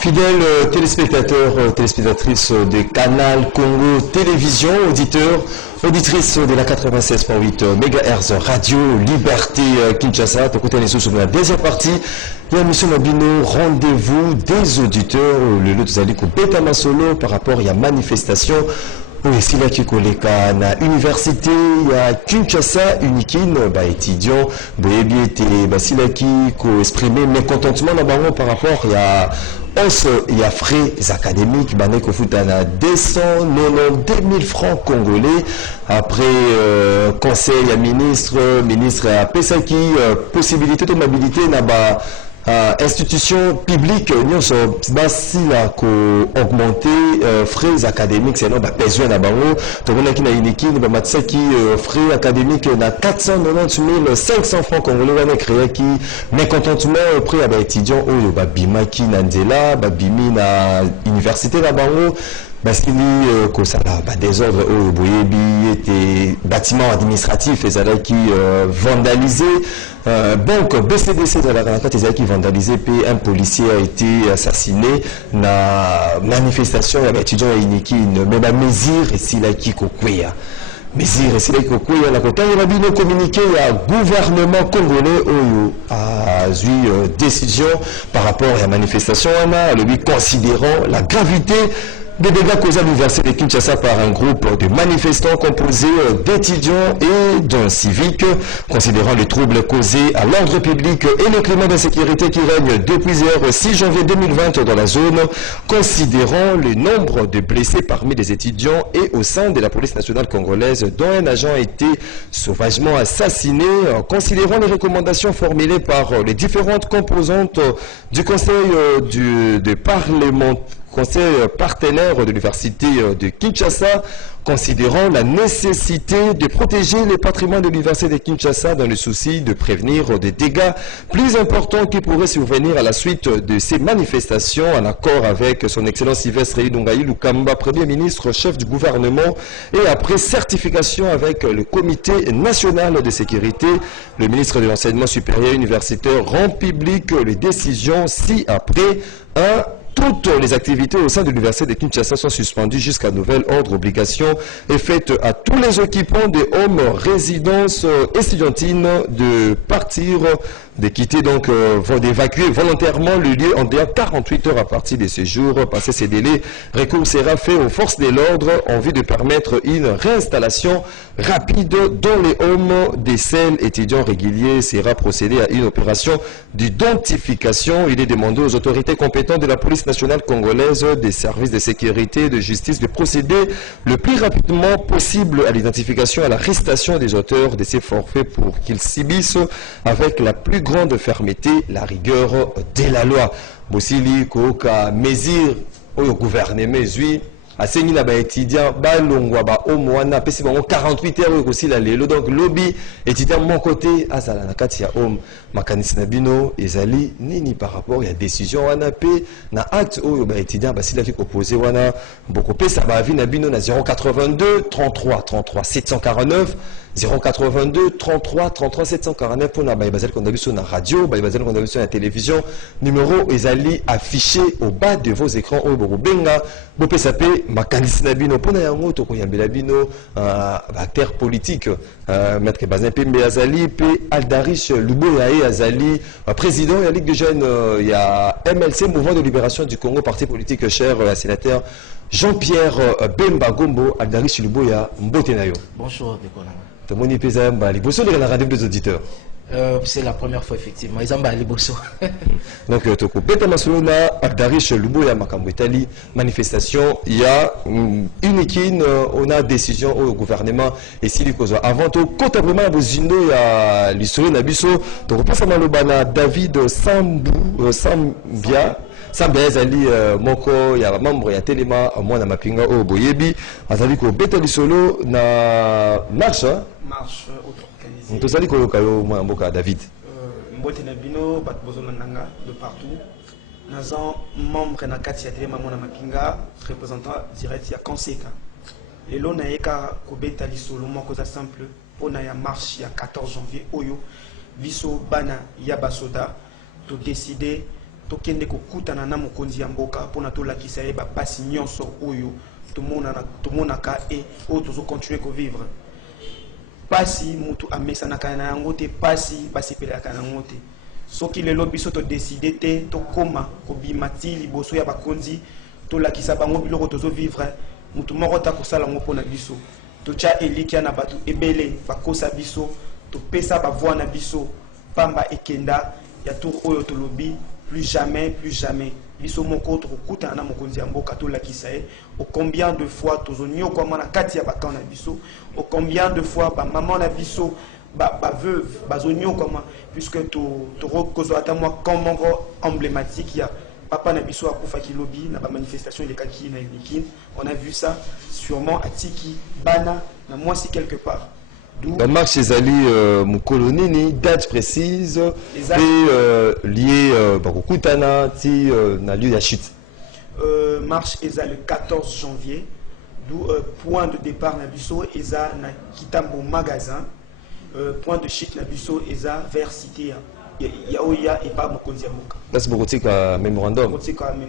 Fidèles téléspectateurs, téléspectatrices de Canal Congo Télévision, auditeurs, auditrices de la 96.8 MHz Radio Liberté Kinshasa, écoutez les sous la deuxième partie. Il y a M. Mabino, rendez-vous des auditeurs, le lot de Zaliko Beta Masolo par rapport à la manifestation. Oui, c'est là qui koleka na université ya Kinshasa unikin ba étudiant boyebi était basilaki ko exprimer mécontentement na bango par rapport ya hausse ya frais académiques bané ko futa na 292 000 francs congolais après conseil ya ministre a pesaki possibilité de mobilité na ba institution publique nous basila ko augmenter frais académiques c'est non ba besoin na bango to mona ki na iniki ba matsaki frais académiques na 490 500 francs congolais wana créé qui mécontentement auprès à ba étudiants oyo ba bimaki na nzela ba bimi na université na bango basili ko sala ba désordre oyo boyebi était bâtiment administratif ezala qui vandalisé donc BCDC de la Kanaka qui vandalisé puis un policier a été assassiné na manifestation ya étudiant iniki mais ba mesure ici là qui kokwea mesure ici là kokwea la kotanga na bino communiqué ya gouvernement congolais oyo a eu décision par rapport à la manifestation wana lui considérant la gravité des dégâts causés à l'université de Kinshasa par un groupe de manifestants composé d'étudiants et d'un civique, considérant les troubles causés à l'ordre public et le climat d'insécurité qui règne depuis hier 6 janvier 2020 dans la zone, considérant le nombre de blessés parmi les étudiants et au sein de la police nationale congolaise dont un agent a été sauvagement assassiné, considérant les recommandations formulées par les différentes composantes du Conseil de Parlement. Conseil partenaire de l'université de Kinshasa, considérant la nécessité de protéger le patrimoine de l'université de Kinshasa dans le souci de prévenir des dégâts plus importants qui pourraient survenir à la suite de ces manifestations, en accord avec son Excellence Sylvestre Ilungaï Lukamba, Premier ministre, chef du gouvernement, et après certification avec le Comité national de sécurité, le ministre de l'Enseignement supérieur universitaire rend public les décisions ci-après. Toutes les activités au sein de l'université de Kinshasa sont suspendues jusqu'à nouvel ordre. Obligation est faite à tous les occupants des homes résidences estudiantines de partir, de quitter donc, d'évacuer volontairement le lieu en dehors 48 heures à partir de ce jour. Passé ces délais, recours sera fait aux forces de l'ordre en vue de permettre une réinstallation rapide dans les homes des celles étudiants réguliers. Sera procédé à une opération d'identification. Il est demandé aux autorités compétentes de la police nationale congolaise, des services de sécurité et de justice de procéder le plus rapidement possible à l'identification et à l'arrestation des auteurs de ces forfaits pour qu'ils subissent avec la plus grande fermeté la rigueur de la loi. Bosili koka mesure au gouvernement zui asengi na ba étudiant ba longwa ba omwana pesi bango 48 heures aussi la lelo donc lobby étudiant mon côté azala na kati ya homme makanisi na bino ezali nini par rapport ya décision wana pe na acte oyo ba étudiant basila ki proposé wana boko pesa ba avis na bino na 082 33 33 749 082 33 33 749 pour na ba basel qu'on a vu sur la radio ba basel qu'on a vu sur la télévision numéro ezali affiché au bas de vos écrans oyo boko benga bo pesa pe makanisi na bino pona yango to koyambela bino acteur politique maître Bazin Pembe Azali pe Aldarish Luboya Azali président de la Ligue des jeunes il y a MLC Mouvement de libération du Congo parti politique cher sénateur Jean-Pierre Bemba Gombo Aldarish Luboya Mbotenayo. Bonjour Bekola. Tomoni pesa mbali boso de la radio des auditeurs. C'est la première fois effectivement. Ils ont baillé bosso. Donc toko beta masolona Aldarish Luboya makambo etali manifestation il y a uniquine on a décision au gouvernement et si likozo avant tout comptablement bozindo ya lisolo na biso donc pasa maloba na David Sambia ezali moko ya membre ya telema mwana mapinga o boyebi azali ko beta lisolo na marche auto-organisée tozali ko kayo mwana mboka David mbote na bino bat bozona nanga de partout nazan membre na kati ya telema mwana mapinga représentant direct ya Konseka lelo na yeka ko beta lisolo moko za simple pona ya marche ya 14 janvier oyo biso bana ya basoda to décider tokende kokutana na mokonzi ya mboka mpona tolakisa ye bapasi nyonso oyo tomonaka e oyo tozokontinue kovivre. Pasi mutu amesanaka na yango te, pasi basepelaka na yango te. Soki lelo biso todeside te tokoma kobima ti liboso ya bakonzi tolakisa bango biloko tozovivre, mutu moko ta kosala yango mpona biso. Totya elikia na bato ebele bakosa biso, topesa bavoi na biso pamba ekenda ya tour oyo tolobi plus jamais biso moko tokokutana na mokonzi ya mboka tolakisa ye au combien de fois tozonyokwama na kati ya bakan na biso, au combien de fois bamama na biso baveuve bazonyokwama, puisque tokozwa ata mwa camp moko emblématique ya papa na biso akufaki lobi na bamanifestation elekaki na Elikine. On a vu ça sûrement à Tiki bana na mwasi quelque part. La marche ezali mukolo nini, date précise et lié bakokutana ti na lieu ya chute. Marche eza le 14 janvier, d'où point de départ na biso eza na Kitambo magasin, point de chute na biso eza vers cité Yaoya et pas mokonzi ya mboka. Merci beaucoup tika memorandum.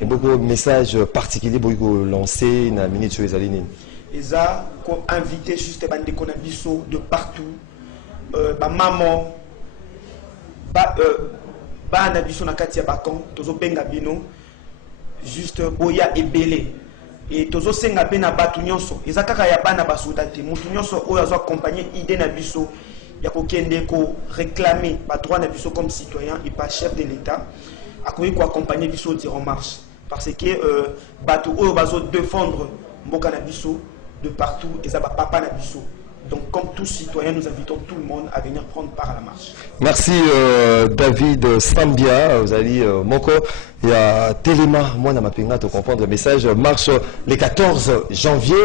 Et beaucoup de messages particuliers pour lancer na minute sur ezali nini. Eza ko invité juste bandeko na biso de partout, ba maman ba na biso na kati ya bakan tozo benga bino juste boya ebele et tozo senga pe na batu nyonso eza kaka ya bana basoda te, mutu nyonso oyo azo accompagner idée na biso ya kokende ko réclamer ba droit na biso comme citoyen et pas chef de l'État, akoyi ko accompagner biso en marche parce que batu oyo bazo défendre mboka na biso de partout et ça va papa na biso. Donc comme tous citoyens, nous invitons tout le monde à venir prendre part à la marche. Merci David Sambia, vous allez moko il y a Téléma, moi na mapinga to comprendre le message marche le 14 janvier,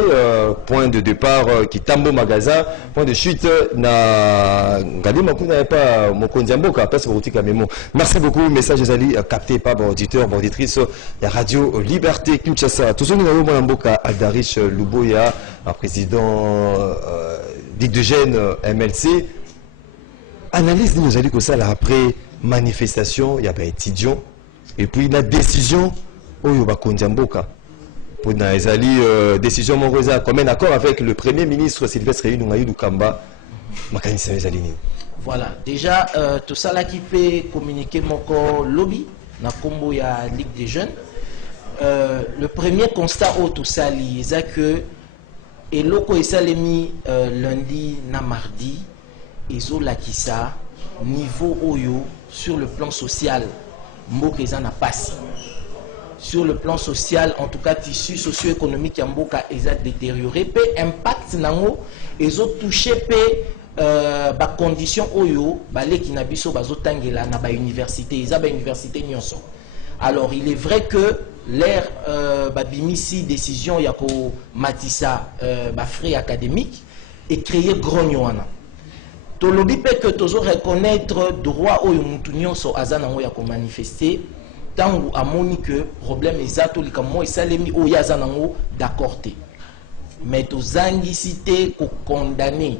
point de départ Kitambo magasin, point de chute na ngadi makuna pas mokonzi mboka place pour tika memo. Merci beaucoup, message ezali capté par bon auditeur, bon auditrice ya Radio Liberté Kinshasa. Tous nous avons mon mboka Aldarish Luboya, président d'Igdegène MLC. Analyse nous a dit que ça là après manifestation, il y a pas étudiant et puis la décision oyo ba kondiamboka pour na ezali décision mongoza comme un accord avec le premier ministre Sylvestre Ilunga Lukamba makanisa ezali nini. Voilà, déjà tout ça là qui peut communiquer mon corps lobby na combo ya Ligue des jeunes. Le premier constat au tout ça li c'est que et loko esalemi lundi na mardi ezolakisa niveau oyo sur le plan social mboka eza na pasi. Sur le plan social, en tout cas tissu socio-économique ya mboka eza détérioré pe impact nango ezo touché pe ba condition oyo baleki na biso bazotangela na ba université eza ba université nyonso. Alors il est vrai que l'air babimisi décision ya ko matisa ba frais académiques et créer grognoana. Tolobi pe que tozo reconnaître droit oyo mutu nyonso azana ngo ya ko manifester tangu amoni que problème ezato likamo esalemi oyo azana ngo d'accord te. Mais tozangi cité ko condamner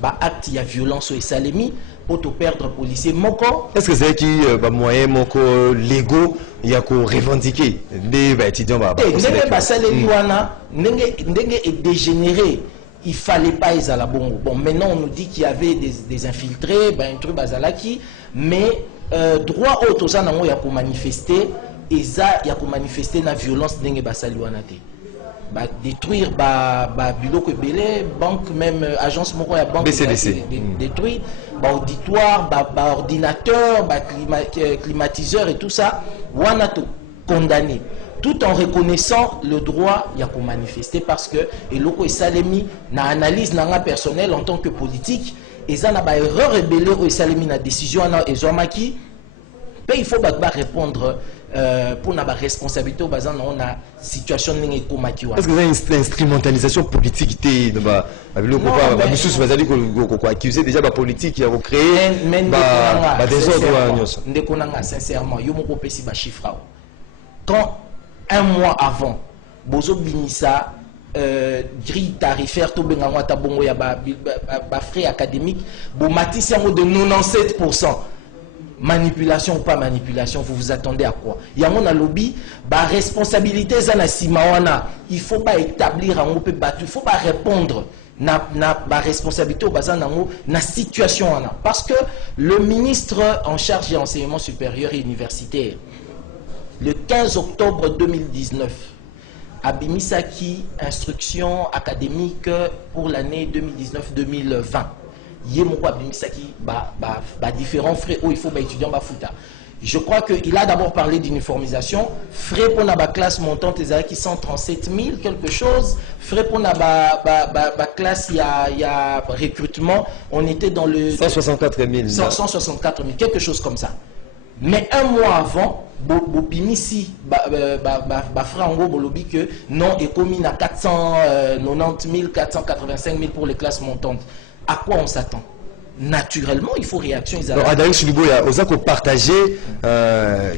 ba acte ya violence esalemi pour te perdre policier moko. Est-ce que c'est qui ba moyen moko légaux ya ko revendiquer des ba étudiants ba ndenge ba salemi wana ndenge est dégénéré. Il fallait pas les à la bongo. Bon, maintenant on nous dit qu'il y avait des infiltrés, ben un truc bazalaki, mais droit au toza nango ya ko manifester, eza ya ko manifester na violence ndenge basali wana te. Ba détruire ba biloko ebele, banque même agence moko ya banque BCDC détruire, ba auditoire, ba ordinateur, ba climatiseur et tout ça, wana to condamné. Tout en reconnaissant le droit ya ko manifester parce que eloko esalemi na analyse nanga personnelle en tant que politique eza na ba erreur rebelle o esalemi na décision na ezomaki pe il faut ba répondre pour na ba responsabilité bazan na situation ninge komaki wa. Est-ce que c'est une instrumentalisation politique té ba biloko ba mususu bazali ko accuser déjà ba politique ya ko créer ba désordre nyonso. Ndeko nanga sincèrement yo moko pesi ba chiffre quand un mois avant, bozo binisa grille tarifaire to benga ngata bongo ya ba frais académiques, bo matisi yango de 97%. manipulation ou pas manipulation, vous vous attendez à quoi? Il y a mon lobby, bah responsabilité zana simawana, il faut pas établir un peu battu, il faut pas répondre na responsabilité au bazar na situation parce que le ministre en charge de l'enseignement supérieur et universitaire le 15 octobre 2019 abimisaki instruction académique pour l'année 2019-2020. Yemoko abimisaki différents frais où il faut étudiants bafuta. Je crois qu'il a d'abord parlé d'uniformisation, frais pour la classe montante qui 137 000 quelque chose, frais pour la classe il y a recrutement, on était dans le 164 000. 164 000 quelque chose comme ça. Mais un mois avant, Bobimisi, Frango Bolobi que non, est commis à 490 000, 485 000 pour les classes montantes. À quoi on s'attend? Naturellement, il faut réaction. Donc, Adaïs Chiliboya, aux accords partagés,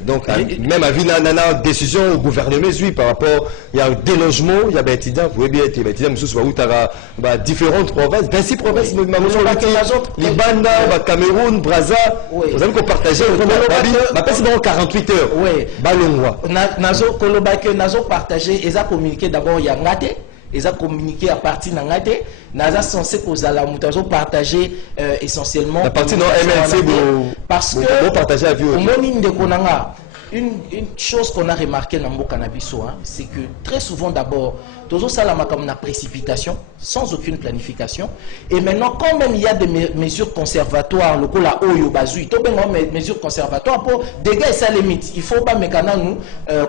donc, même à vie, nana décision au gouvernement, oui, par rapport, il y a un délogement, il y a des étudiants, vous voyez bien, il y a des étudiants, où tu as différentes provinces, 26 provinces, Libanda, Cameroun, Brazza, aux accords partagés, c'est 48 heures. Oui. Balongwa. Nazo partagé, ils ont communiqué d'abord, il y a Ngate. Ils ont communiqué à partir de Ngate. Nous censé partager essentiellement. À partir de MLC, parce que une chose qu'on a remarqué dans le cannabis, c'est que très souvent d'abord, toujours ça la précipitation, sans aucune planification. Et maintenant, quand même il y a des mesures conservatoires, le la Oyo Bazui, des mesures conservatoires pour dégager sa limite. Il ne faut pas nous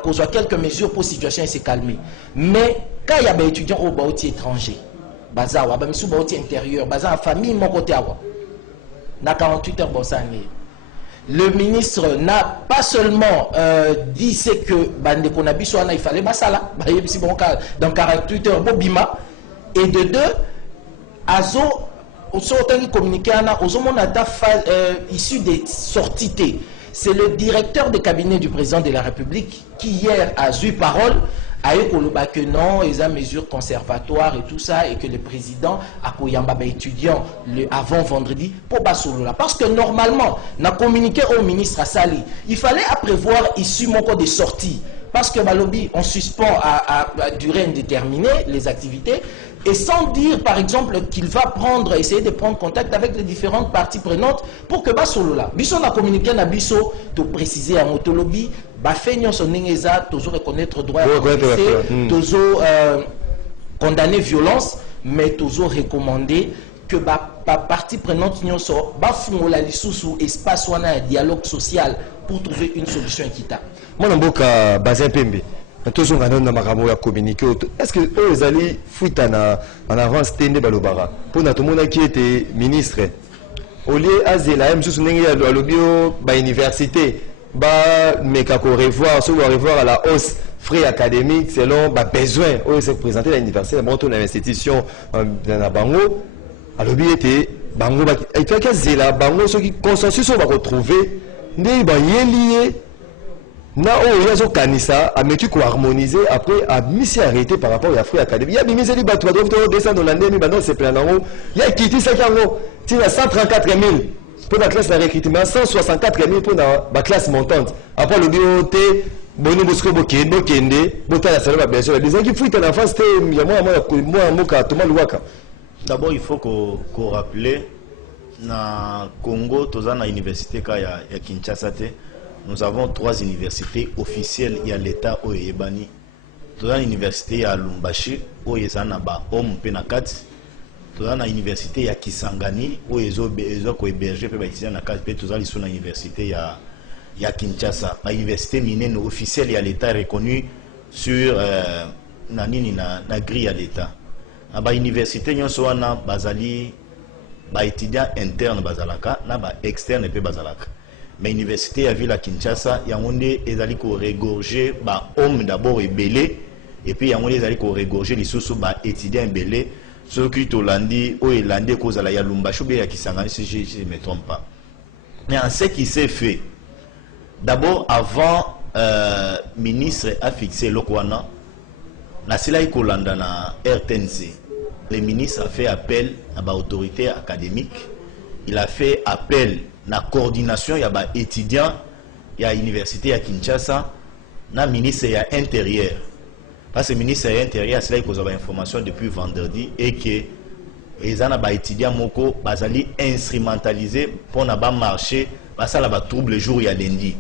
qu'on soit quelques mesures pour la situation et se calmer. Mais quand il y a des étudiants au Baouti étranger, Bazar, ou Baouti intérieur, Bazar en famille, mon côté, na 48 heures, le ministre n'a pas seulement dit c'est que il fallait dans 48 heures Bobima et de deux Azo communiqué issu des sorties. C'est le directeur de cabinet du président de la République qui hier a eu parole que non, ils ont mesures conservatoires et tout ça, et que le président a étudiant avant vendredi pour Basolola. Parce que normalement, on a communiqué au ministre à Sali, il fallait prévoir ici mon code de sortie. Parce que Balobi, on suspend à durée indéterminée les activités, et sans dire par exemple qu'il va essayer de prendre contact avec les différentes parties prenantes pour que Basolola. Biso a communiqué à Biso de préciser à Motolobi, Bafenyon son ningeza, toujours reconnaître droit à la toujours condamner violence, mais toujours recommander que la partie prenante bafungola lisusu espace wana un dialogue social pour trouver une solution équitable. Moi namboka Bazin Pembe. Toujours on a makambo ya communiquer. Est-ce que eux ils allaient fuite en avance tende balobara pour tout le monde qui était ministre au lieu azela même sous ndenge ya lobio ba université ba meka ko revoir à la hausse frais académiques selon ba besoin où se présenter à l'université bon ton institution na bango alobi était bango ba et toi zela bango ceux qui consensus on va retrouver ndé ba yelié na o yazo kanisa a metu ko harmoniser après a mis arrêté par rapport à frais académiques. Il y a mis les bateaux doivent descendre dans l'année mais maintenant c'est plein en haut. Il y a quitté ça kango. Tu as 134 000 pour la classe de recrutement, 164 000 pour la classe montante. Après le BOT, Bono Bosco Bokende, Bota la salle bien sûr. Les gens qui fouillent en face, il y a moi Thomas Louaka. D'abord il faut qu'on rappelle na Congo tozana université ya Kinshasa. Nous avons 3 universités officielles. Il y a l'État au Yébani. Dans l'université à Lumbashi, où il y a Homme Penakati. Dans l'université à Kisangani, où il y a hébergé l'université à Kinshasa. L'université minienne officielle, il y a l'État reconnu sur la grille à l'État. L'université, il y a des étudiants internes, externes et bazalaka. Mais l'université à Ville Kinshasa, il y a des gens qui ont régorgé hommes d'abord et belé, et puis il y a des gens qui ont régorgé les sous étudiants belé, ceux qui ont landé, ou landé cause à la Yalumbacho, et qui s'engagent si je ne me trompe pas. Mais en ce qui s'est fait, d'abord avant le ministre a fixé l'Okwana, la Silaï Kolanda na RTNC, le ministre a fait appel à l'autorité académique, il a fait appel na coordination ya ba étudiants ya université ya Kinshasa na ministre ya intérieur. Parce que le ministre de l'Intérieur a eu information depuis vendredi et que les étudiants moko bazali instrumentalisé pour na ba marché basala ba trouble le jour ya lundi.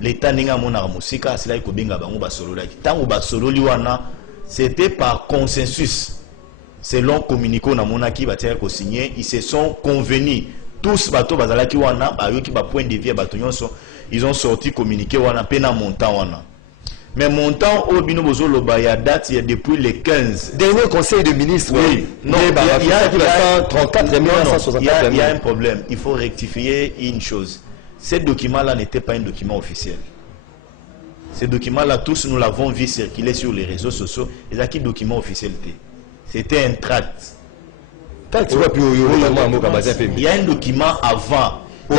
L'état ninga mona musika cela ko benga bango ba solo la. Tango ba solo liwana c'était par consensus. Selon communiqué na monaki ba tia ko signer, ils se sont convenus tous bato bazala ki wana ba yo ki ba point de vue bato nyonso, ils ont sorti communiqué wana pena montant wana. Mais montant au bino bozolo ya date il y a depuis le 15. Dernier conseil de ministre. Oui. Non, il y a 34 il y a un problème. Il faut rectifier une chose. Ce document-là n'était pas un document officiel. Ce document-là, tous nous l'avons vu circuler sur les réseaux sociaux. Et là, qui document officiel était? C'était un tract. Il y a un document avant. Il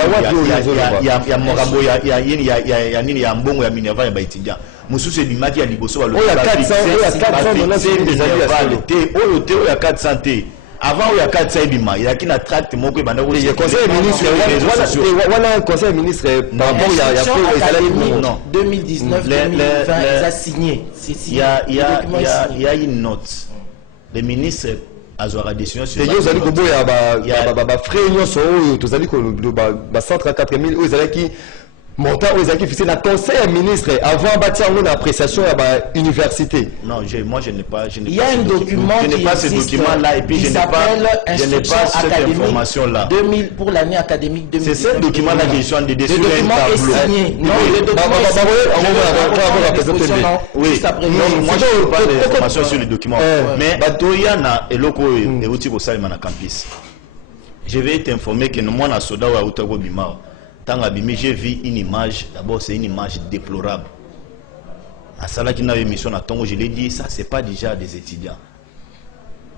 y a mbongo ya Minerva ya baitidia mususu ebimaki ya liboso ba ya 400 ya 400 te avant ya 400 ebima ya kina tract moko ebanda ko le conseil ministre voilà conseil ministre par rapport ya 2019 2020 ils a signé. Il y a une note. Le ministre azwara décision sur les gens ko boya ba frais nyonso oyo tozali ko ba 134 000 oyo ezalaki montant oyo ezalaki fixé na conseil ministre avant bâtir une appréciation à la université. Non, moi je n'ai pas. Il y a un document je n'ai pas ce document-là et puis je n'ai pas cette information-là. Pour l'année académique 2019. C'est ce document-là qui est sur le dessus d'un tableau. Non, le document est signé. Oui, non, moi je n'ai pas d'informations sur le document. Mais Batoyana et Loko et Outiko Salimana Campus. Je vais t'informer que moi, na soda ou Outako Bimao. J'ai vu une image, d'abord c'est une image déplorable. À Salah qui n'a émission à Tongo, je l'ai dit, ça c'est pas déjà des étudiants.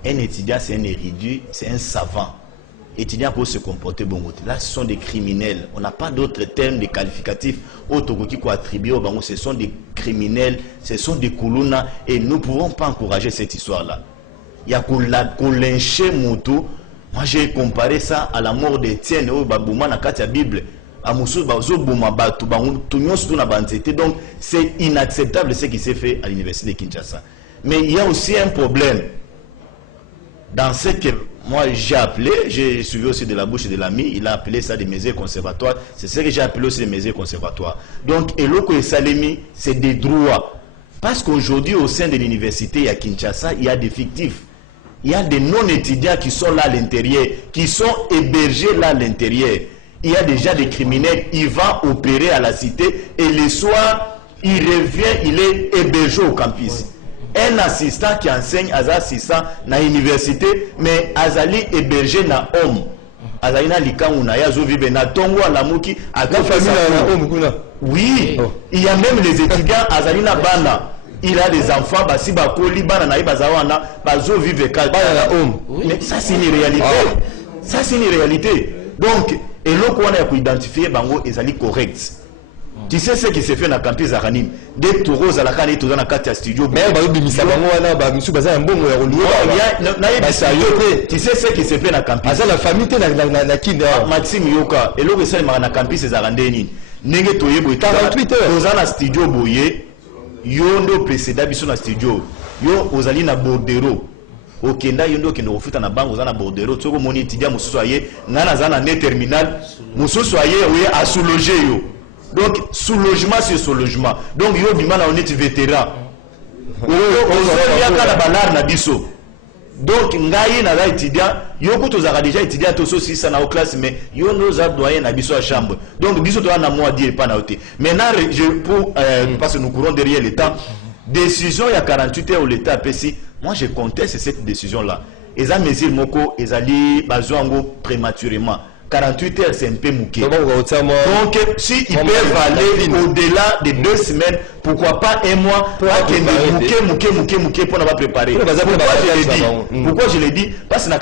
Un étudiant c'est un érudit, c'est un savant. Étudiant pour se comporter bon côté. Là ce sont des criminels. On n'a pas d'autres termes de qualificatifs. Qui attribués au Bango, ce sont des criminels, ce sont des koulouna et nous ne pouvons pas encourager cette histoire-là. Il y a qu'on lyncher Moutou. Moi j'ai comparé ça à la mort d'Étienne au Babouma dans la Bible. Donc c'est inacceptable ce qui s'est fait à l'université de Kinshasa. Mais il y a aussi un problème dans ce que moi j'ai appelé, j'ai suivi aussi de la bouche de l'ami, il a appelé ça des mesures conservatoires. C'est ce que j'ai appelé aussi des mesures conservatoires. Donc Eloko et Salemi, c'est des droits. Parce qu'aujourd'hui au sein de l'université à Kinshasa, il y a des fictifs. Il y a des non-étudiants qui sont là à l'intérieur, qui sont hébergés là à l'intérieur. Il y a déjà des criminels, il va opérer à la cité et le soir, il revient, il est hébergé au campus. Un assistant qui enseigne à assistant dans l'université, mais Azali hébergé na homme. Azali na likauna, yazo vibe na tongo la muki, à oui, il y a même les étudiants Azali na bana. Il a des enfants, basi bakoli bana na ibazawana, bazo vive mais ça c'est une réalité. Ça c'est une réalité. Donc et l'autre on a identifié bango ezali correct. Tu sais ce qui s'est fait dans le campus Aranim. Des taureaux à la canne et tout dans la carte studio. Mais tu sais ce qui s'est fait dans le campus. La famille Maxime Yoka et l'autre c'est dans le campus Arandeni. Nenge toye boy 48 heures. Dans la studio boye. Yo ndo précédent biso na studio. Yo ozali na bordero. Okenda yondo kendo ofuta na bango za na bordero tsoko moni tidia mususu aye ngana za na ne terminal mususu aye oui a sous-loger yo. Donc sous-logement c'est sous-logement. Donc yo bima na honnête vétéran. Ozo ya kala balar na biso. Donc ngai na za étudiant yo ko tozaka déjà étudiant to so 6 na au classe mais yo no za doyen na biso à chambre. Donc biso to na moi dire pas na oté. Maintenant je pour parce que nous courons derrière l'État. Décision il y a 48 heures où l'État PSI. Moi, je conteste cette décision-là. Ils ont mesure moko, ils allaient bazouango prématurément. 48 heures, c'est un peu mouqué. Donc, si ils peuvent aller au-delà de 2 semaines, pourquoi pas un mois, mouqué pour n'avoir préparé. Pourquoi je l'ai dit? Parce que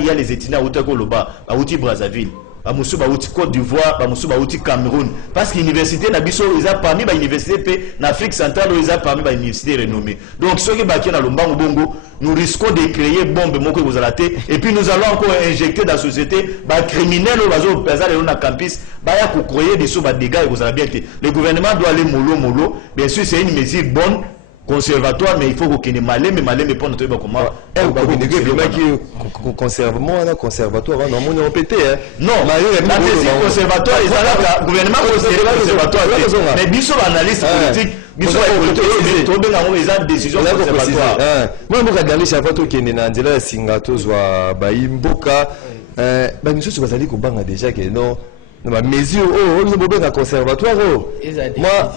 il y a les étudiants à Outakoloba, à Outi Brazzaville. bamusu bauti Côte d'Ivoire, bamusu bauti Cameroun. Parce que l'université na biso ils a parmi ba université en Afrique centrale, ils a parmi ba université renommée. Donc ceux qui baki na lombango bongo, nous risquons de créer bombe moko vous alaté et puis nous allons encore injecter dans la société ba criminels au bazo pesa le na campus, ba ya ko créer des sous ba dégâts vous bien. Le gouvernement doit aller mollo. Bien sûr, c'est une mesure bonne conservatoire, mais il faut qu'il y ait malin mais pour notre comment conservatoire non mon répété non la mesure conservatoire ils ont le gouvernement conservatoire mais biso analyste politique biso ils ont décision conservatoire moi je regarde chaque fois que na nzela singato zwa baimboka ba miso bazali ko banga déjà que non ma mesure oh nous bobenga conservatoire moi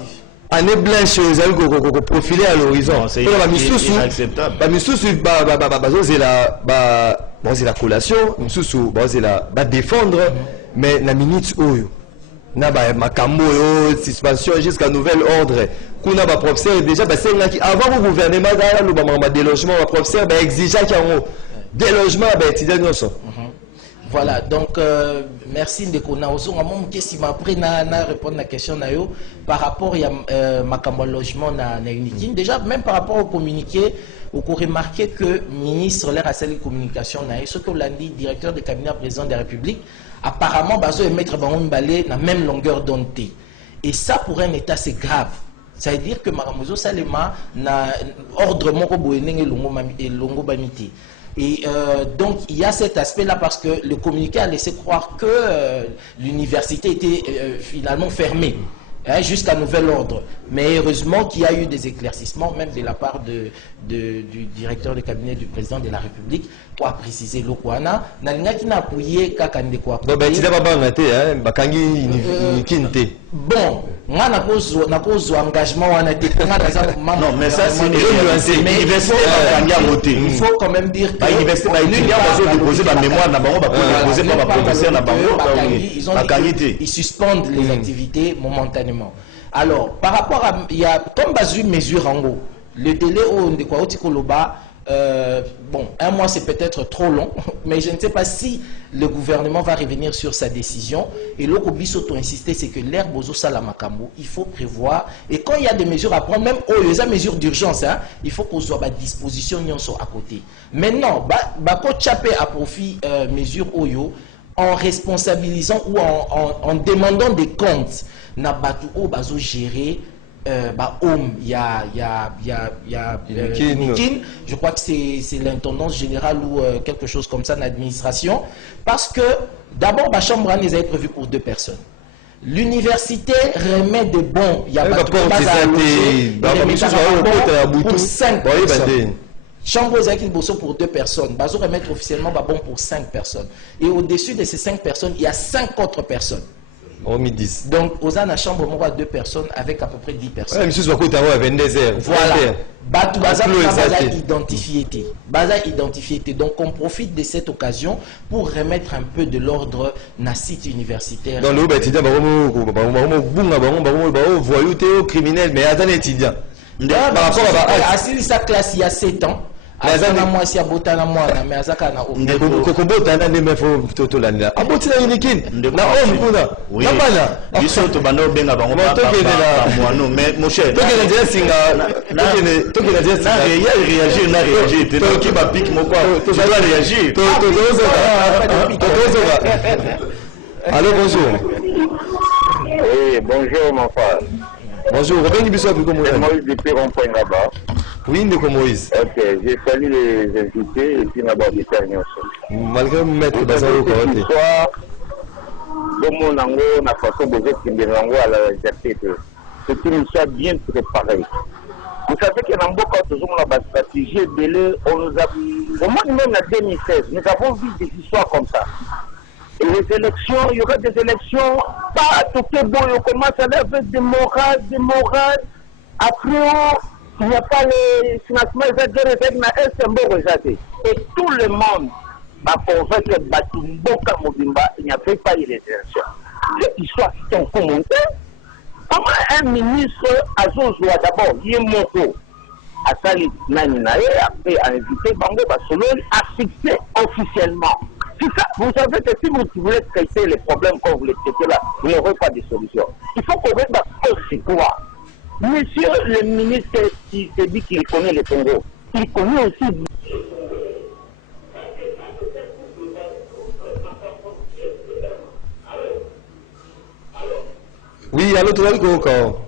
année blanche ils allaient profiler à l'horizon c'est inacceptable c'est la collation c'est la défendre mais la minute oyo na ba makambo suspension jusqu'à nouvel ordre kuna ba professeur déjà c'est avant le gouvernement le délogement ba professeur exigeant qu'il y a délogement étudiant ça. Voilà, donc merci Ndeko Naozonga mon question après na répondre à la question na yo par rapport à makambo logement na unikin déjà même par rapport au communiqué vous remarqué que ministre l'air à celle communication na ce que lundi directeur de cabinet président de la République apparemment bazo émettre bango balé na même longueur d'onde et ça pour un état c'est grave. Ça veut dire que Maramozo Salema na ordre moko boyenenge longo bamiti. Et donc, il y a cet aspect-là parce que le communiqué a laissé croire que l'université était finalement fermée jusqu'à nouvel ordre. Mais heureusement qu'il y a eu des éclaircissements, même de la part du directeur de cabinet du président de la République, pour préciser le Kouana. Bon, moi, engagement. Non, mais ça, c'est il faut quand même dire que ils suspendent les activités momentanément. Alors, par rapport à, il y a comme base une mesure en haut, le délai au Ndekwaotikoloba, bon, un mois c'est peut-être trop long, mais je ne sais pas si le gouvernement va revenir sur sa décision. Et l'autre bisoto insister, c'est que l'ère Bozo Salamakambo, il faut prévoir. Et quand il y a des mesures à prendre, même il y a des mesures d'urgence, hein, il faut qu'on soit à disposition à côté. Maintenant, bako tchapé à profit mesures Oyo en responsabilisant ou en demandant des comptes. Na batu o bazo gérer il y a Nikin, je crois que c'est l'intendance générale ou quelque chose comme ça dans l'administration, parce que d'abord la chambre les avait prévu pour 2 personnes. L'université remet des bons, il y a pas pour 5 personnes. Chambre pour 2 personnes, bazo remettre officiellement bon pour 5 personnes. Et au-dessus de ces 5 personnes, il y a 5 autres personnes. Donc, aux ans, la chambre, on voit 2 personnes avec à peu près 10 personnes. Voilà. Baza identifié. Donc, on profite de cette occasion pour remettre un peu de l'ordre dans le site universitaire. Dans le criminel, mais attendez, étudiant. Par rapport à sa classe, il y a 7 ans. Azana moi si abota na mwana mais azaka na ombe kokobota na ndeme fo toto landa aboti na unikin na om kuna na bana biso to bano benga bango ba mwano mais mon cher tokena dia singa tokena dia singa na réagir te ki ba pique moko to dois réagir allô bonjour oui bonjour mon frère bonjour Robin biso ko mo Moïse depuis rond-point là-bas. Oui, Ndeko Moïse. Ok, j'ai fallu les inviter et puis d'abord des terminer. Malgré mettre dans un côté. Comme on a façon de dire qu'il y a à la RTP. C'est une histoire bien préparée. Vous savez qu'il y a beaucoup de gens qui ont stratégie on nous a au moins même en 2016, nous avons vu des histoires comme ça. Et les élections, il y aura des élections, pas tout est bon, on commence à lever des morales. Après, il n'y a pas les financements, et tout le monde va convaincre Batumboka Mobimba, il n'y a pas eu les élections. Les histoires sont commentées. Comment un ministre a d'abord, il est moko, à Sali Naninae, après a invité Bango Basolol, a fixé officiellement C'est ça, vous savez que si vous voulez traiter les problèmes comme vous les traitez là, vous n'aurez pas de solution. Il faut qu'on regarde c'est quoi. Monsieur le ministre qui s'est dit qu'il connaît le Congo, il connaît aussi. Oui, allô, tout le monde encore.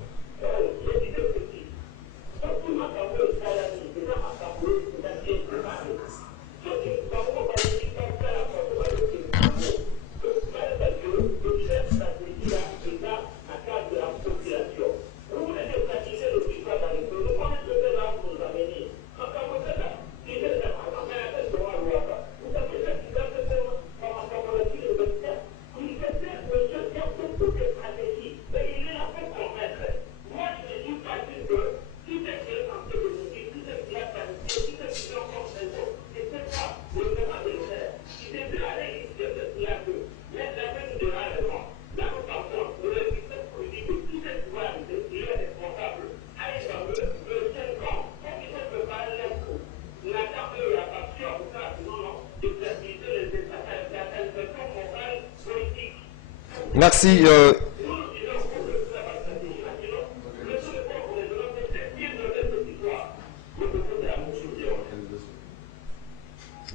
Merci.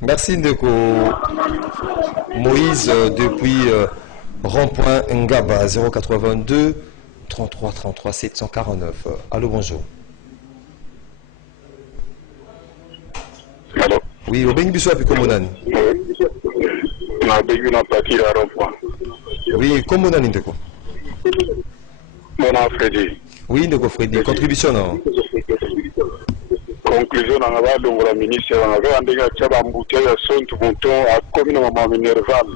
Merci Ndeko Moïse depuis rond-point Ngaba 082 33 33 749. Allô, bonjour. Allô. Oui, au Bengibiso à Picomonani. Oui, comment on a Ndeko? Mon nom Freddy. Oui, Ndeko Freddy. Contribution, non? Conclusion, on va donc la ministre, on avait un dégât de embouteille à son tout bon temps à commune à Minerval.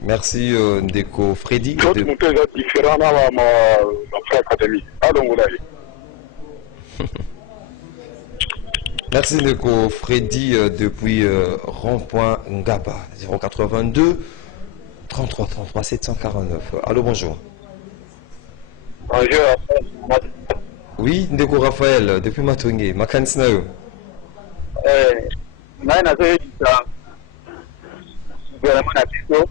Merci Ndeko Freddy. L'autre monté est différent dans la Frère Académie. Merci Ndeko Freddy depuis rond-point Ngaba 082 33 33 749. Allô, bonjour. Bonjour. Oui, Ndeko Raphaël depuis Matonge. Makansnayo. Naina zo yita gouvernement na biso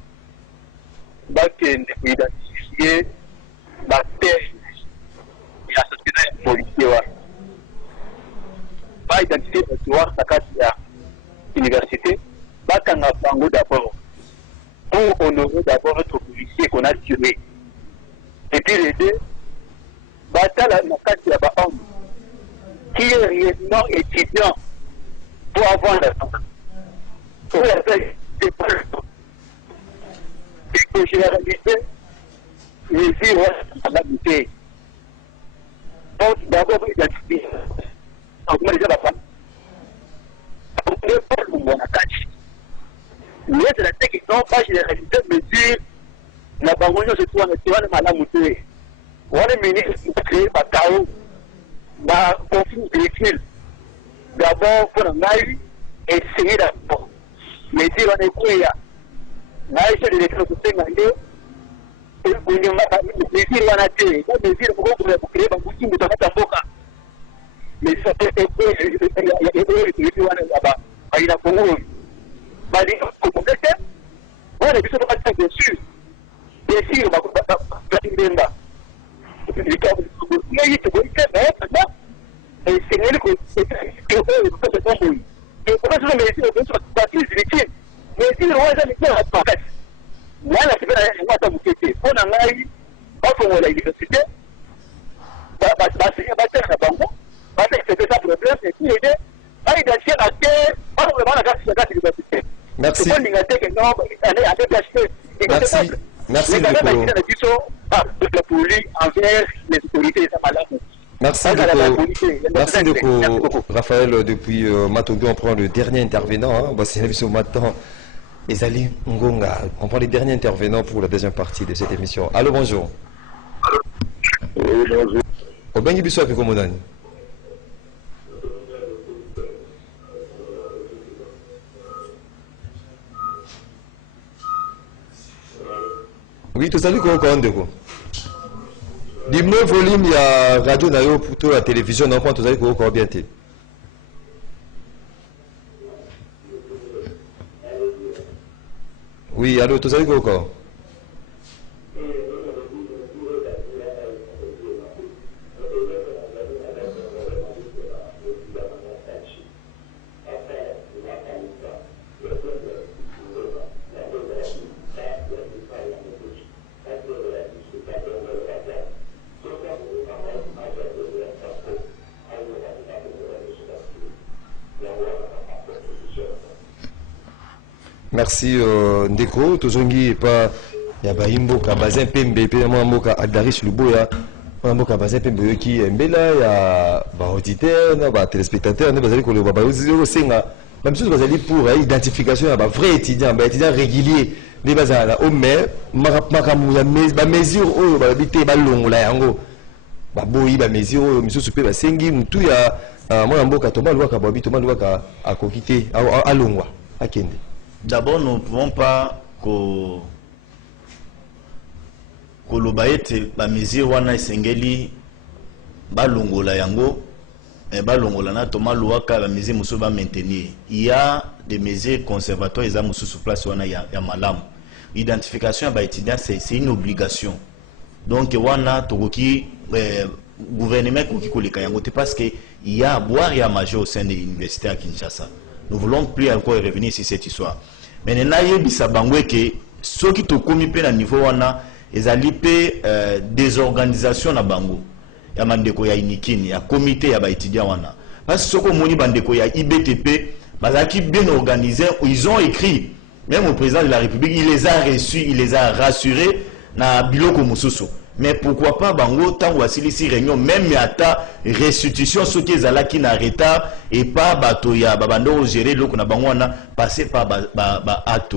bakende kuidentifier bapese ya société policier wa ba identifier bato wana kati ya université bakanga bango d'abord pour honorer d'abord notre policier qu'on a tué et puis les deux batala na kati ya bahomme qui est réellement étudiant pour avoir la pour faire des problèmes et que généraliser les villes à la bouteille. Donc d'abord identifier en comment les gens la femme pour ne pas le monde à catch. Mais c'est la tête qui n'ont pas généralisé mesure la banque se trouve à la bouteille. On est ministre créé par Tao dans conflit véhicule. D'abord, pour essayer d'abord. Mais si on est couillé, on a essayé de l'écrire sur ce moment-là. Et on a été, mais ça peut être il a pour nous. On a vu ça bien sûr. Bien sûr, on va et c'est lui que c'est bon. Et pour ça, mais si le roi est là, moi, la semaine, on a eu, on a l'université, Merci. Merci. Merci Merci beaucoup, Raphaël, depuis Matogo. On prend le dernier intervenant. C'est l'émission maintenant. Ezali Ngonga. On prend les derniers intervenants pour la deuxième partie de cette émission. Allô, bonjour. Oui, bonjour. Obengi Bissou Api Komodani. Oui, tout salut, comment on dis-moi volume, il y a radio, plutôt la télévision, non, tout ça, comment bien. Oui, allô, tous allez encore. Merci Ndeko, tozongi pa ya ba imboka bazin pembe pe mo mboka Adaris Luboya, mo mboka bazin pembe ki mbela ya ba auditeur na ba téléspectateur ne bazali ko le ba yo senga ba misusu bazali pour identification ya ba vrai étudiant régulier ne bazala au mais makamu ya ba mesure oyo ba bité ba longola yango ba boyi ba mesure oyo misusu pe ba sengi mutu ya mo mboka to maluka ba bito maluka akokite alongwa akende. D'abord, nous ne pouvons pas kolobaete ba mesure wana esengeli balongola yango balongola na toma luaka ba mesure muso ba maintenir. Il y a des mesures conservatoires et muso sur place wana ya malamu. Identification ba étudiant c'est une obligation. Donc wana tokoki gouvernement koki koleka yango te parce que il y a à boire et à manger au sein de l'université à Kinshasa. Nous ne voulons plus encore revenir sur cette histoire. Mais nous avons que ceux qui ont commis à niveau ils ont des organisations à Bango. Il y a mandeko ya inikini, il y a comité ya étudiants wana. Parce que ceux qui ont bandeko ya IBTP, ils bien organisés, ils ont écrit. Même au président de la République, il les a reçus, il les a rassurés na biloko mususu. Mais pourquoi pas Bango tant wasili si réunion même yata restitution ce qui est qui na retard et pas bato ya babando gérer loko na bango na passer par ba acte.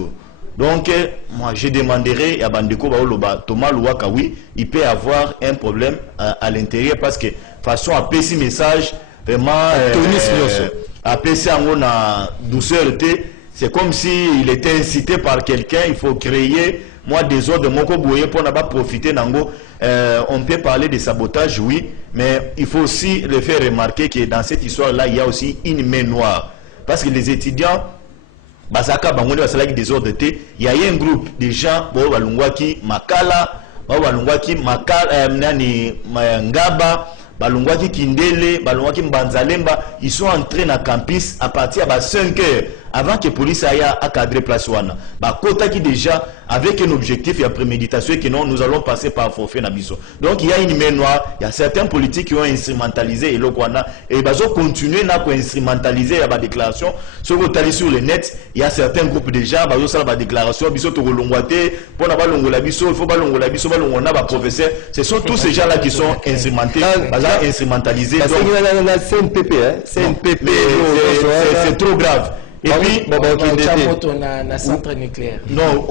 Donc moi je demanderai à bandeko ba oloba Thomas Luaka oui, il peut avoir un problème à l'intérieur parce que façon à passer message vraiment à passer en na douceur c'est comme si il était incité par quelqu'un, il faut créer moi des ordres de mon coboyer pour ne pas profiter nango. On peut parler de sabotage, oui, mais il faut aussi le faire remarquer que dans cette histoire-là, il y a aussi une main noire. Parce que les étudiants, Basaka Bangoné Basalaki des ordres de thé, il y a un groupe de gens, Balungwaki Makala, Balungwaki Makala, Ngaba, Balungwaki Kindele, Balungwaki Mbanzalemba, ils sont entrés dans le campus à partir de 5 heures. Avant que la police aille à cadrer place wana. Bah kota qui déjà avec un objectif et une préméditation que non nous allons passer par forfait nabiso. Donc il y a une main noire, il y a certains politiques qui ont instrumentalisé et le Kwana et ils vont continuer à instrumentaliser la déclaration. Sur vous allez sur le net, il y a certains groupes déjà bah ça la déclaration biso to longwate pour na ba longola biso, il faut ba longola biso ba longona ba professeur. Ce sont tous ces gens là qui sont instrumentés, instrumentalisés. C'est trop grave. Et puis, centre nucléaire. Non,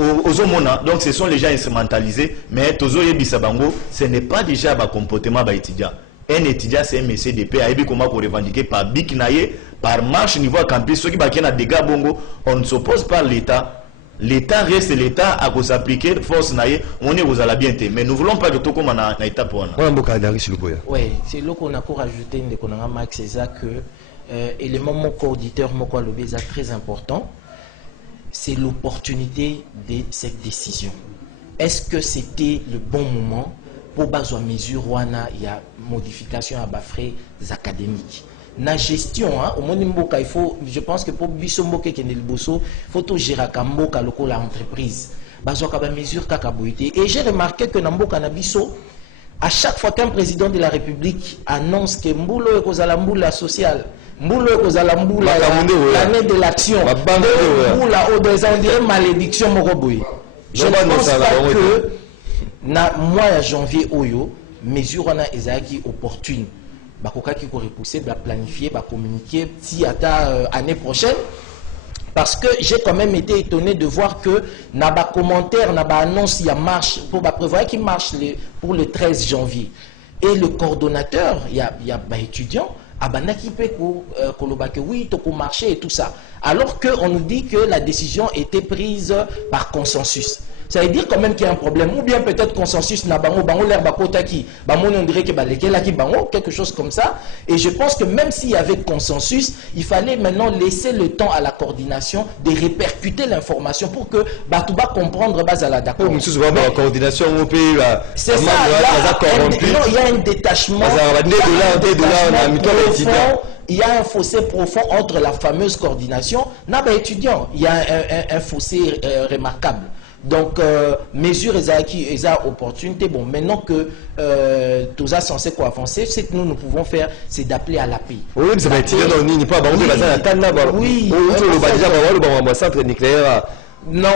donc ce sont les gens instrumentalisés, mais Tozo Yebisabango, ce n'est pas déjà un comportement étudiant. Un étudiant, c'est un MCDP, comment revendiquer par Biknaye, par marche niveau campus, ceux qui ont des dégâts bongo, on ne s'oppose pas à l'État. L'État reste l'État à vous appliquer force naïe, on est vous allez bien mais nous voulons pas de tout comme on a l'État pour nous. Oui, c'est là qu'on a encore ajouté Max, c'est ça que élément mon co-auditeur, mon co-lobé, c'est très important, c'est l'opportunité de cette décision. Est-ce que c'était le bon moment pour baser mesure ou il y a modification à frais académiques? La gestion, au monde mboka, il faut, je pense que pour biso mboka qui est le bosso, il faut tout gérer mboka local la entreprise. Bazo ka mesure kakaboité. Et j'ai remarqué que dans mboka na biso, à chaque fois qu'un président de la République annonce que Mboulo est kozala mboula sociale, Mboulo est kozala mboula l'année de l'action, Mboula on dirait malédiction moroboui. Je ne pense pas que na mois de janvier oyo mesure on a ezaki opportune. Bakoka qui repousser, planifier, communiquer si à l'année prochaine. Parce que j'ai quand même été étonné de voir que n'a pas commentaire, n'a pas annonce, il y a marche pour prévoir qu'il marche pour le 13 janvier. Et le coordonnateur, il y a étudiant, qui peut oui, toko marché et tout ça. Alors qu'on nous dit que la décision était prise par consensus. ça veut dire quand même qu'il y a un problème. Ou bien peut-être consensus na bango, bango l'air bakota qui, bango on dirait que balekela qui bango, quelque chose comme ça. Et je pense que même s'il y avait consensus, il fallait maintenant laisser le temps à la coordination de répercuter l'information pour que Batouba comprendre base à la d'accord. La coordination au pays, c'est ça, il y a un détachement. Il y a un fossé profond entre la fameuse coordination. Naba étudiant, il y a un fossé remarquable. Donc, mesure et opportunité. Bon, maintenant que tout ça censé quoi avancer, ce que nous pouvons faire, c'est d'appeler à la paix. Oui, mais ça va être oui, centre nucléaire. Non,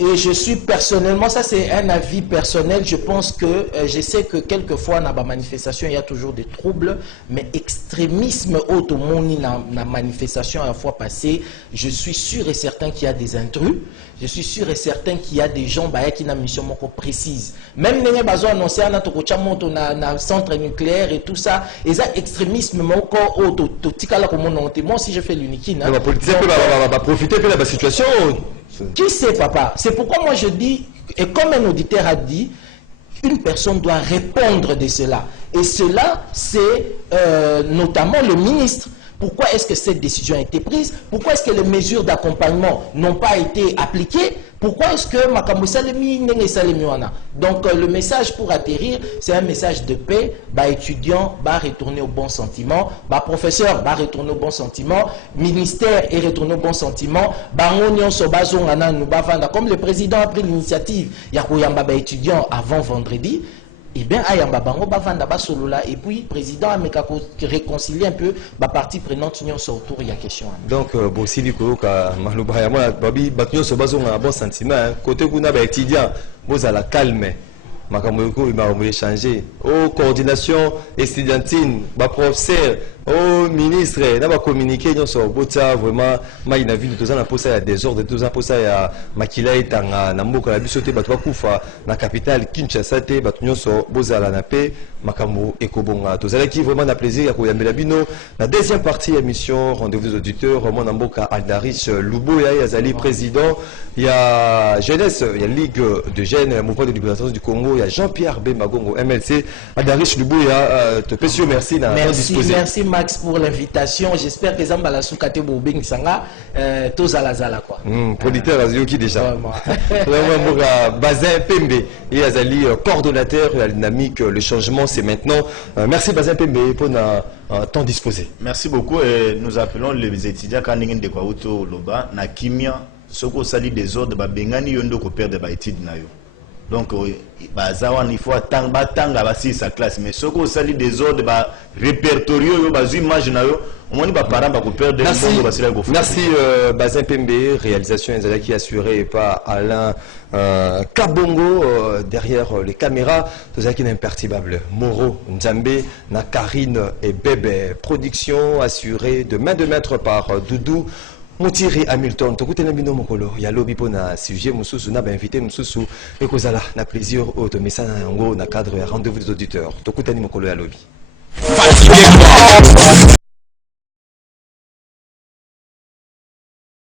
et je suis personnellement, ça c'est un avis personnel, je pense que, je sais que quelquefois dans la manifestation, il y a toujours des troubles, mais extrémisme autre monde dans la manifestation à la fois passée, je suis sûr et certain qu'il y a des intrus, je suis sûr et certain qu'il y a des gens qui ont une mission précise. Même les gens annoncé dans le centre nucléaire et tout ça, et ça extrémisme, moi si je fais l'unique. La politique va profiter de la situation. Qui sait, papa? C'est pourquoi moi je dis, et comme un auditeur a dit, une personne doit répondre de cela. Et cela, c'est notamment le ministre. Pourquoi est-ce que cette décision a été prise? Pourquoi est-ce que les mesures d'accompagnement n'ont pas été appliquées? Pourquoi est-ce que Makambo Salemi n'est Salemi wana? Donc le message pour atterrir, c'est un message de paix. Étudiant va retourner au bon sentiment, professeur va retourner au bon sentiment, ministère est retourné au bon sentiment, comme le président a pris l'initiative, il y a étudiant avant vendredi. Eh bien, ayamba bango bavanda basolola et puis président a réconcilier un peu la partie prenante union sur autour il y a question. Donc bon si du coup ka maluba ya moi babi batnyo so bazonga bon sentiment côté kuna ba étudiant vous à la calme makambo ko il va échanger aux coordination estudiantine ba professeur au ministre na ba communiquer nyo so bota vraiment mai na ville tozana posa ya désordre tozana posa ya makila etanga na mboka la biso te bato bakufa na capitale Kinshasa te bato nyo so bozala na paix makambo ekobonga tozala ki vraiment na plaisir ya koyambela bino la deuxième partie émission rendez-vous des auditeurs mon mboka Aldarich Luboya yazali président il y a jeunesse il y a ligue de jeunes mouvement de libération du Congo il y a Jean-Pierre Bemagongo MLC Aldarich Luboya te précieux merci na disposer. Merci Max pour l'invitation. J'espère que Zambala Soukate Boubing Sanga Tozalazala quoi. Producteur Azioki déjà. Vraiment Bazin Pembe et Azali coordonnateur la dynamique le changement c'est maintenant. Merci Bazin Pembe pour temps disposé. Merci beaucoup et nous appelons les étudiants Kaningen de Kwauto Loba na kimia soko sali des ordres ba bengani yondo ko perdre ba étude na yo. Donc, il faut attendre sa classe. Mais ce qu'on s'allie des ordres, répertorier, les images, on va parler de perdre. Merci, Bazin Pembe, réalisation qui assurée par Alain Kabongo, derrière les caméras, tout ça qui est imperturbable. Moro, Nzambe, Nakarine et Bébé. Production assurée de main de maître par Doudou. Montiri Hamilton, tu écoutes bino mokolo, il y a lobby pour na sujet mususu na invité mususu et kozala na plaisir au te message na cadre rendez-vous des auditeurs. Tu écoutes mokolo ya lobby.